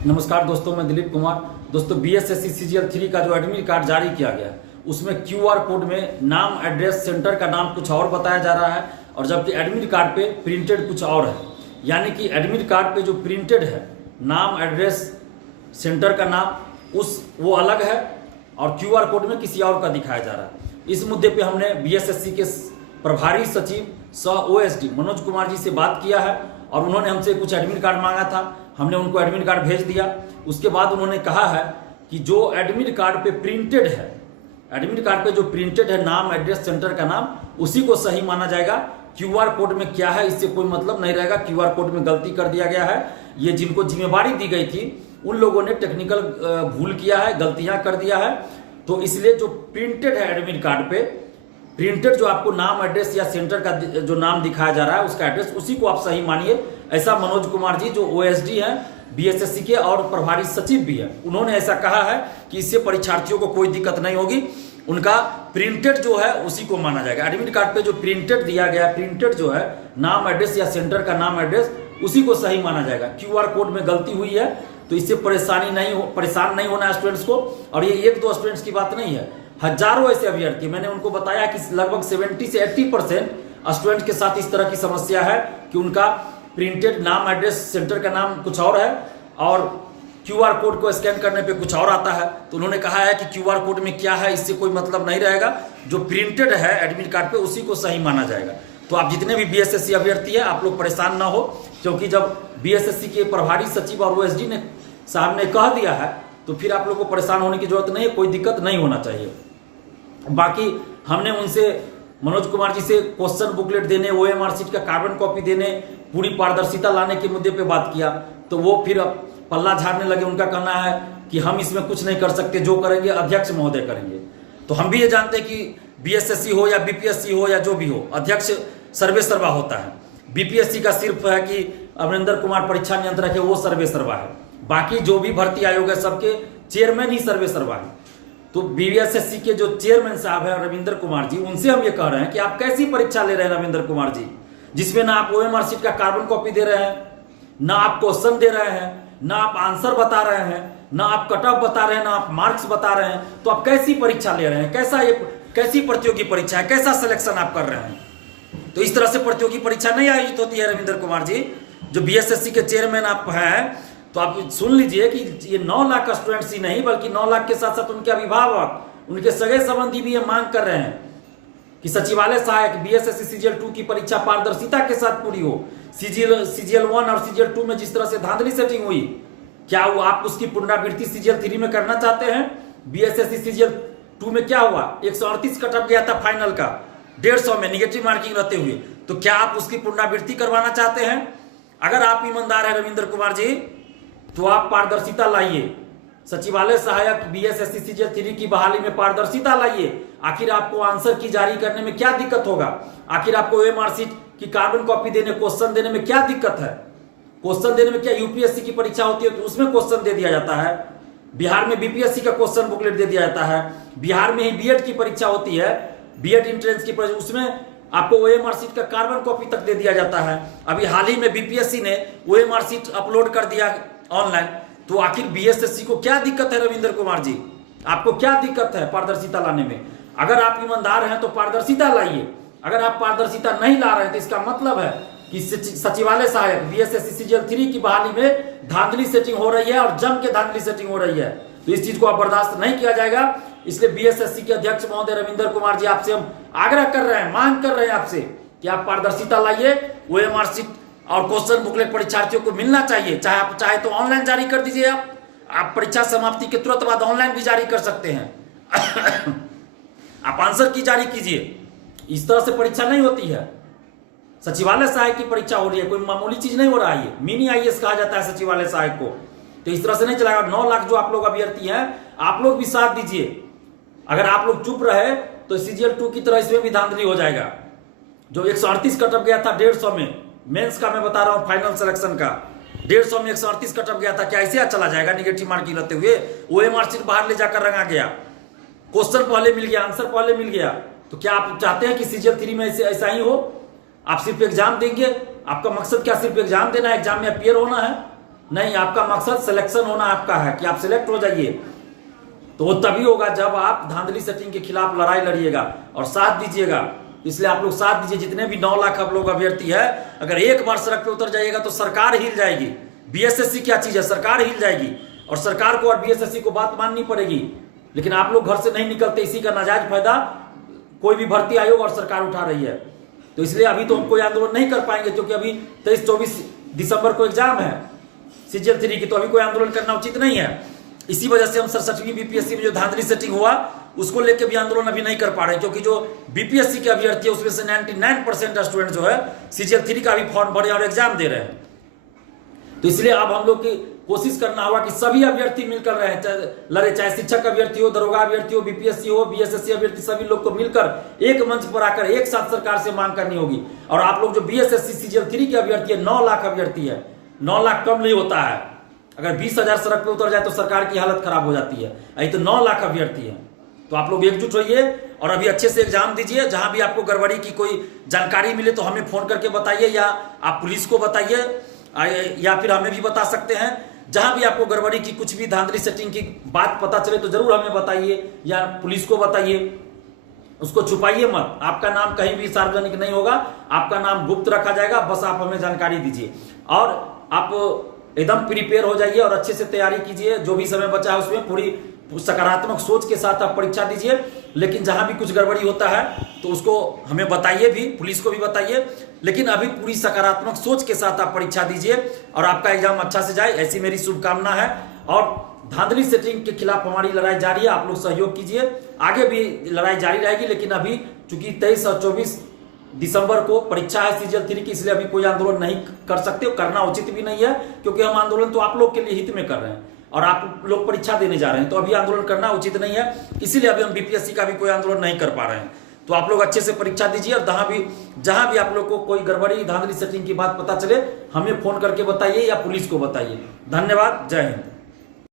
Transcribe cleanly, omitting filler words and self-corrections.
नमस्कार दोस्तों, मैं दिलीप कुमार। दोस्तों, बीएसएससी सीजीएल 3 का जो एडमिट कार्ड जारी किया गया उसमें क्यूआर कोड में नाम, एड्रेस, सेंटर का नाम कुछ और बताया जा रहा है और जबकि एडमिट कार्ड पे प्रिंटेड कुछ और है। यानी कि एडमिट कार्ड पे जो प्रिंटेड है नाम, एड्रेस, सेंटर का नाम वो अलग है और क्यूआर कोड में किसी और का दिखाया जा रहा है। इस मुद्दे पे हमने बीएसएससी के प्रभारी सचिव सह ओएसडी मनोज कुमार जी से बात किया है और उन्होंने हमसे कुछ एडमिट कार्ड मांगा था। हमने उनको एडमिट कार्ड भेज दिया। उसके बाद उन्होंने कहा है कि जो एडमिट कार्ड पे प्रिंटेड है, एडमिट कार्ड पे जो प्रिंटेड है नाम, एड्रेस, सेंटर का नाम, उसी को सही माना जाएगा। क्यूआर कोड में क्या है इससे कोई मतलब नहीं रहेगा। क्यूआर कोड में गलती कर दिया गया है। ये जिनको जिम्मेवारी दी गई थी उन लोगों ने टेक्निकल भूल किया है, गलतियां कर दिया है। तो इसलिए जो प्रिंटेड है एडमिट कार्ड पे, प्रिंटेड जो आपको नाम, एड्रेस या सेंटर का जो नाम दिखाया जा रहा है उसका एड्रेस, उसी को आप सही मानिए। ऐसा मनोज कुमार जी जो ओएसडी हैं बीएसएससी के और प्रभारी सचिव भी है, उन्होंने ऐसा कहा है कि इससे परीक्षार्थियों को कोई दिक्कत नहीं होगी। उनका प्रिंटेड जो है उसी को माना जाएगा। एडमिट कार्ड पे जो प्रिंटेड दिया गया, प्रिंटेड जो है नाम, एड्रेस या सेंटर का नाम, एड्रेस, उसी को सही माना जाएगा। क्यूआर कोड में गलती हुई है तो इससे परेशान नहीं होना है स्टूडेंट्स को। और ये एक दो स्टूडेंट्स की बात नहीं है, हजारों ऐसे अभ्यर्थी, मैंने उनको बताया कि लगभग 70 से 80% स्टूडेंट के साथ इस तरह की समस्या है कि उनका प्रिंटेड नाम, एड्रेस, सेंटर का नाम कुछ और है और क्यूआर कोड को स्कैन करने पे कुछ और आता है। तो उन्होंने कहा है कि क्यूआर कोड में क्या है इससे कोई मतलब नहीं रहेगा, जो प्रिंटेड है एडमिट कार्ड पे उसी को सही माना जाएगा। तो आप जितने भी बीएसएससी अभ्यर्थी है आप लोग परेशान ना हो, क्योंकि जब बीएसएससी के प्रभारी सचिव और ओएसडी ने साहब ने कह दिया है तो फिर आप लोग को परेशान होने की जरूरत नहीं है, कोई दिक्कत नहीं होना चाहिए। बाकी हमने उनसे, मनोज कुमार जी से क्वेश्चन बुकलेट देने, ओएमआर सीट का कार्बन कॉपी देने, पूरी पारदर्शिता लाने के मुद्दे पे बात किया तो वो फिर पल्ला झाड़ने लगे। उनका कहना है कि हम इसमें कुछ नहीं कर सकते, जो करेंगे अध्यक्ष महोदय करेंगे। तो हम भी ये जानते हैं कि बीएसएससी हो या बीपीएससी हो या जो भी हो, अध्यक्ष सर्वे सर्वा होता है। बीपीएससी का सिर्फ है कि अमरिंदर कुमार परीक्षा नियंत्रक है, वो सर्वे सर्वा है। बाकी जो भी भर्ती आयोग है सबके चेयरमैन ही सर्वे सर्वा है। तो बीएसएससी के जो चेयरमैन साहब है रविंदर कुमार जी, उनसे हम ये कह रहे हैं कि आप कैसी परीक्षा ले रहे हैं रविंदर कुमार जी, जिसमें ना आप ओएमआर सीट का कार्बन कॉपी दे रहे हैं, ना आप क्वेश्चन दे रहे हैं, ना आप आंसर बता रहे हैं, ना आप कट ऑफ बता रहे हैं, ना आप मार्क्स बता रहे हैं। तो आप कैसी परीक्षा ले रहे हैं? कैसी प्रतियोगी परीक्षा है? कैसा सिलेक्शन आप कर रहे हैं? तो इस तरह से प्रतियोगी परीक्षा नहीं आयोजित होती है रविंदर कुमार जी। जो बीएसएससी के चेयरमैन आप हैं तो आप सुन लीजिए कि ये 9 लाख स्टूडेंट्स ही नहीं बल्कि 9 लाख के साथ साथ उनके अभिभावक, उनके सगे संबंधी भी ये मांग कर रहे हैं कि सचिवालय सहायक बीएसएससी सीजीएल 2 की परीक्षा पारदर्शिता के साथ पूरी हो। सीजीएल 1 और सीजीएल 2 में जिस तरह से धांधली सेटिंग हुई, क्या वो आप उसकी पुनरावृत्ति सीजीएल 3 में करना चाहते हैं? बीएसएससी सीजीएल 2 में क्या हुआ? 138 कट ऑफ गया था फाइनल का 150 में निगेटिव मार्किंग रहते हुए। तो क्या आप उसकी पुनरावृत्ति करवाना चाहते हैं? अगर आप ईमानदार है रविंदर कुमार जी तो आप पारदर्शिता लाइए। सचिवालय सहायक बीएसएससी सीजीएल 3 की बहाली में पारदर्शिता लाइए। आखिर आपको आंसर की जारी करने में क्या दिक्कत होगा? आखिर आपको ओएमआर सीट की कार्बन कॉपी देने, क्वेश्चन देने में क्या दिक्कत है? क्वेश्चन देने में क्या यूपीएससी की परीक्षा होती है तो उसमें क्वेश्चन दे दिया जाता है? बिहार में बीपीएससी का क्वेश्चन बुकलेट दे दिया जाता है। बिहार में ही बीएड की परीक्षा होती है, बीएड एंट्रेंस की परीक्षा, उसमें आपको ओएमआर सीट का कार्बन कॉपी तक दे दिया जाता है। अभी हाल ही में बीपीएससी ने ओएमआर सीट अपलोड कर दिया ऑनलाइन। तो आखिर बीएसएससी को क्या दिक्कत है रविंदर कुमार जी? आपको क्या दिक्कत है पारदर्शिता लाने में? अगर आप ईमानदार हैं तो पारदर्शिता लाइए। अगर आप पारदर्शिता नहीं ला रहे हैं तो इसका मतलब है कि सचिवालय सहायक बीएसएससी सीजीएल 3 की बहाली में धांधली सेटिंग हो रही है और जम के धांधली सेटिंग हो रही है। तो इस चीज को आप बर्दाश्त नहीं किया जाएगा। इसलिए बीएसएससी के अध्यक्ष महोदय रविंदर कुमार जी, आपसे हम आग्रह कर रहे हैं, मांग कर रहे हैं आपसे कि आप पारदर्शिता लाइए। ओएमआर सीट और क्वेश्चन बुकलेट परीक्षार्थियों को मिलना चाहिए। चाहे तो ऑनलाइन जारी कर दीजिए। आप परीक्षा समाप्ति के तुरंत बाद ऑनलाइन भी जारी कर सकते हैं। आप आंसर की जारी कीजिए। इस तरह से परीक्षा नहीं होती है। सचिवालय सहायक की परीक्षा हो रही है, कोई मामूली चीज नहीं हो रहा है। मिनी आईएएस कहा जाता है सचिवालय सहायक को। तो इस तरह से नहीं चलेगा। 9 लाख जो आप लोग अभ्यर्थी हैं, आप लोग भी साथ दीजिए। अगर आप लोग चुप रहे तो सीजीएल 2 की तरह इसमें भी धांधली हो जाएगा। जो 138 कट ऑफ गया था 150 में, मेंस का मैं बता रहा हूं, फाइनल सिलेक्शन का 150 में 138 कट ऑफ गया था, क्या ऐसे चला जाएगा निगेटिव मार्किंग रहते हुए? ओएमआर सीट बाहर ले जाकर रंगा गया, क्वेश्चन पहले मिल गया, आंसर पहले मिल गया। तो क्या आप चाहते हैं कि सीजीएल 3 में ऐसा ही हो? आप सिर्फ एग्जाम देंगे, आपका मकसद क्या सिर्फ एग्जाम देना है, एग्जाम में अपियर होना है? नहीं, आपका मकसद सिलेक्शन होना आपका है कि आप सिलेक्ट हो जाइए, तो वो तभी होगा जब आप धांधली सेटिंग के खिलाफ लड़ाई लड़िएगा और साथ दीजिएगा। इसलिए आप लोग साथ दीजिए। जितने भी 9 लाख आप लोग अभ्यर्थी है, अगर एक बार सड़क पे उतर जाइएगा तो सरकार हिल जाएगी। बीएसएससी क्या चीज है, सरकार हिल जाएगी और सरकार को और बीएसएससी को बात माननी पड़ेगी। लेकिन आप लोग घर से नहीं निकलते, इसी का नाजायज फायदा कोई भी भर्ती आयोग और सरकार उठा रही है। तो इसलिए अभी तो हम कोई आंदोलन नहीं कर पाएंगे, क्योंकि अभी 23-24 दिसंबर को एग्जाम है सीजीएल 3 की, तो अभी कोई आंदोलन करना उचित नहीं है। इसी वजह से हम 67वीं बीपीएससी में जो धांधली सेटिंग हुआ उसको लेकर भी आंदोलन अभी नहीं कर पा रहे, क्योंकि जो बीपीएससी के अभ्यर्थी है उसमें से 99% स्टूडेंट जो है सीजीएल 3 का भी फॉर्म भरे और एग्जाम दे रहे हैं। तो इसलिए अब हम लोग की कोशिश करना होगा कि सभी अभ्यर्थी मिलकर लड़े, चाहे शिक्षक अभ्यर्थी हो, दरोगा अभ्यर्थी हो, बीपीएससी हो, बीएसएससी अभ्यर्थी, सभी लोग को मिलकर एक मंच पर आकर एक साथ सरकार से मांग करनी होगी। और आप लोग जो बीएसएससी सीजीएल 3 के अभ्यर्थी है, 9 लाख अभ्यर्थी है, 9 लाख कम नहीं होता है। अगर 20,000 सड़क पे उतर जाए तो सरकार की हालत खराब हो जाती है। यही तो 9 लाख अभ्यर्थी है। तो आप लोग एकजुट होइए और अभी अच्छे से एग्जाम दीजिए। जहां भी आपको गड़बड़ी की कोई जानकारी मिले तो हमें फोन करके बताइए, या आप पुलिस को बताइए, या फिर हमें भी बता सकते हैं। जहां भी आपको गड़बड़ी की कुछ भी धांधली सेटिंग की बात पता चले तो जरूर हमें बताइए या पुलिस को बताइए। उसको छुपाइए मत, आपका नाम कहीं भी सार्वजनिक नहीं होगा, आपका नाम गुप्त रखा जाएगा। बस आप हमें जानकारी दीजिए और आप एकदम प्रिपेयर हो जाइए और अच्छे से तैयारी कीजिए। जो भी समय बचा है उसमें पूरी सकारात्मक सोच के साथ आप परीक्षा दीजिए। लेकिन जहां भी कुछ गड़बड़ी होता है तो उसको हमें बताइए भी, पुलिस को भी बताइए। लेकिन अभी पूरी सकारात्मक सोच के साथ आप परीक्षा दीजिए और आपका एग्जाम अच्छा से जाए, ऐसी मेरी शुभकामना है। और धांधली सेटिंग के खिलाफ हमारी लड़ाई जारी है, आप लोग सहयोग कीजिए। आगे भी लड़ाई जारी रहेगी, लेकिन अभी चूंकि 23 और 24 दिसंबर को परीक्षा है सीजीएल 3 की, इसलिए अभी कोई आंदोलन नहीं कर सकते, करना उचित भी नहीं है, क्योंकि हम आंदोलन तो आप लोग के लिए हित में कर रहे हैं और आप लोग परीक्षा देने जा रहे हैं। तो अभी आंदोलन करना उचित नहीं है, इसीलिए अभी हम बीपीएससी का भी कोई आंदोलन नहीं कर पा रहे हैं। तो आप लोग अच्छे से परीक्षा दीजिए और जहां भी आप लोग को कोई गड़बड़ी धांधली सेटिंग की बात पता चले हमें फोन करके बताइए या पुलिस को बताइए। धन्यवाद, जय हिंद।